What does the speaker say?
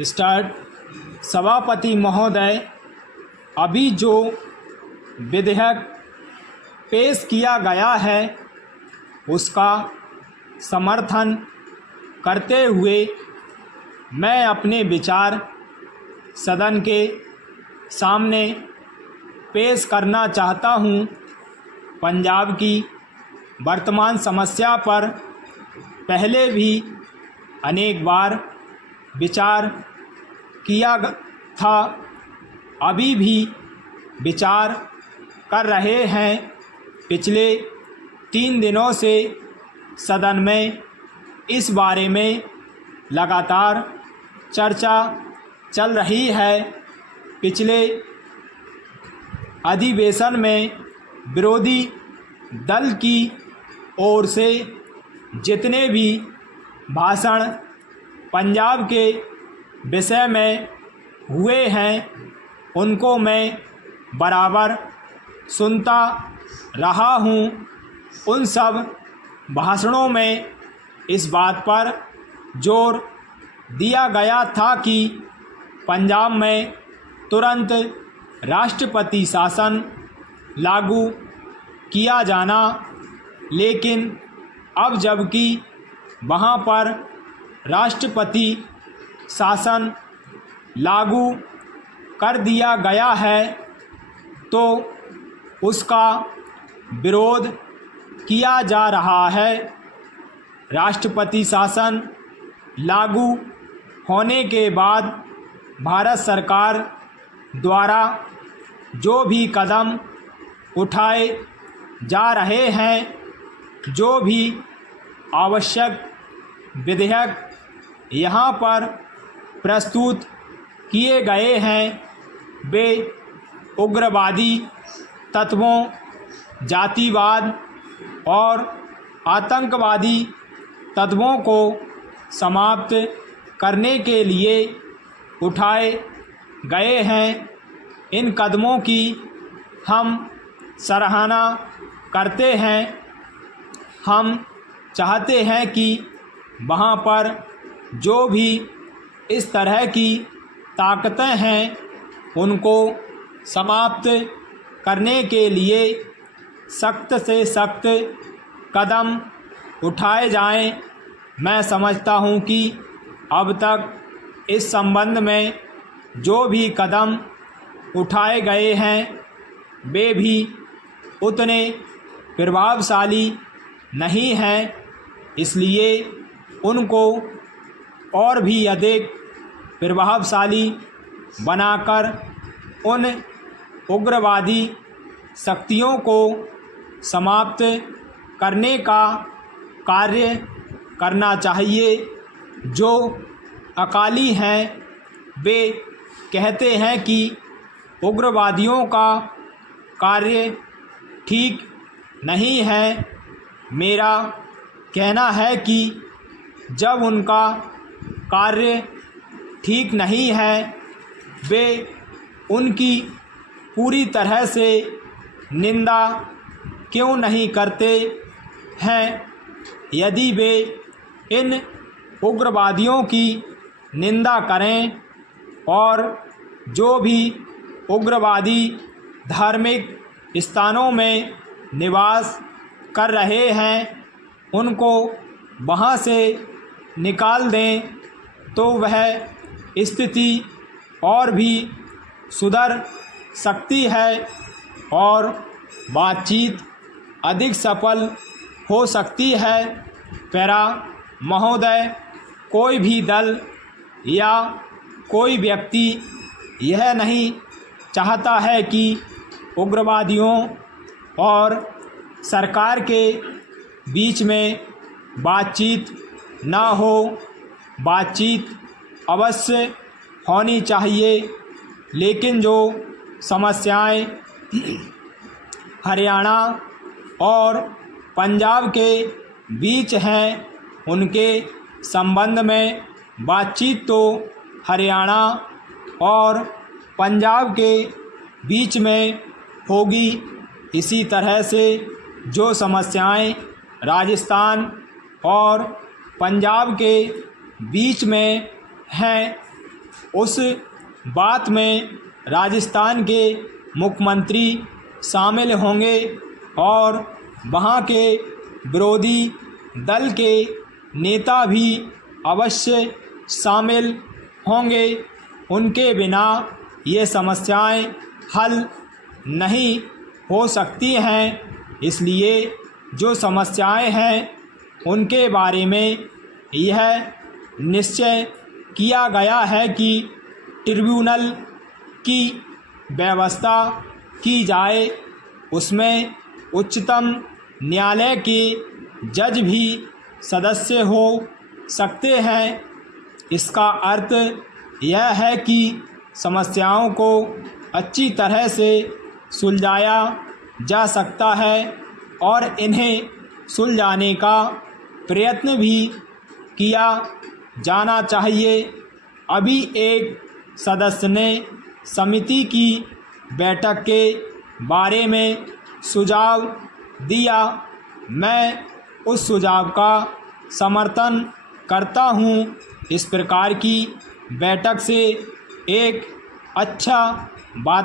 Start. सभापति महोदय, अभी जो विधेयक पेश किया गया है उसका समर्थन करते हुए मैं अपने विचार सदन के सामने पेश करना चाहता हूं। पंजाब की वर्तमान समस्या पर पहले भी अनेक बार विचार किया था, अभी भी विचार कर रहे हैं। पिछले 3 दिनों से सदन में इस बारे में लगातार चर्चा चल रही है। पिछले अधिवेशन में विरोधी दल की ओर से जितने भी भाषण पंजाब के विषय में हुए हैं उनको मैं बराबर सुनता रहा हूं। उन सब भाषणों में इस बात पर जोर दिया गया था कि पंजाब में तुरंत राष्ट्रपति शासन लागू किया जाना, लेकिन अब जबकि वहां पर राष्ट्रपति शासन लागू कर दिया गया है तो उसका विरोध किया जा रहा है। राष्ट्रपति शासन लागू होने के बाद भारत सरकार द्वारा जो भी कदम उठाए जा रहे हैं, जो भी आवश्यक विधेयक यहाँ पर प्रस्तुत किए गए हैं, वे उग्रवादी तत्वों, जातिवाद और आतंकवादी तत्वों को समाप्त करने के लिए उठाए गए हैं। इन कदमों की हम सराहना करते हैं। हम चाहते हैं कि वहाँ पर जो भी इस तरह की ताकतें हैं उनको समाप्त करने के लिए सख्त से सख्त कदम उठाए जाएं। मैं समझता हूं कि अब तक इस संबंध में जो भी कदम उठाए गए हैं वे भी उतने प्रभावशाली नहीं हैं, इसलिए उनको और भी अधिक प्रभावशाली बनाकर उन उग्रवादी शक्तियों को समाप्त करने का कार्य करना चाहिए। जो अकाली हैं वे कहते हैं कि उग्रवादियों का कार्य ठीक नहीं है। मेरा कहना है कि जब उनका कार्य ठीक नहीं है वे उनकी पूरी तरह से निंदा क्यों नहीं करते हैं। यदि वे इन उग्रवादियों की निंदा करें और जो भी उग्रवादी धार्मिक स्थानों में निवास कर रहे हैं उनको वहां से निकाल दें तो वह स्थिति और भी सुधर सकती है और बातचीत अधिक सफल हो सकती है। पैरा महोदय, कोई भी दल या कोई व्यक्ति यह नहीं चाहता है कि उग्रवादियों और सरकार के बीच में बातचीत ना हो। बातचीत अवश्य होनी चाहिए, लेकिन जो समस्याएं हरियाणा और पंजाब के बीच हैं उनके संबंध में बातचीत तो हरियाणा और पंजाब के बीच में होगी। इसी तरह से जो समस्याएं राजस्थान और पंजाब के बीच में हैं उस बात में राजस्थान के मुख्यमंत्री शामिल होंगे और वहाँ के विरोधी दल के नेता भी अवश्य शामिल होंगे। उनके बिना ये समस्याएं हल नहीं हो सकती हैं। इसलिए जो समस्याएं हैं उनके बारे में यह निश्चय किया गया है कि ट्रिब्यूनल की व्यवस्था की जाए। उसमें उच्चतम न्यायालय के जज भी सदस्य हो सकते हैं। इसका अर्थ यह है कि समस्याओं को अच्छी तरह से सुलझाया जा सकता है और इन्हें सुलझाने का प्रयत्न भी किया जाना चाहिए। अभी एक सदस्य ने समिति की बैठक के बारे में सुझाव दिया। मैं उस सुझाव का समर्थन करता हूँ। इस प्रकार की बैठक से एक अच्छा वातावरण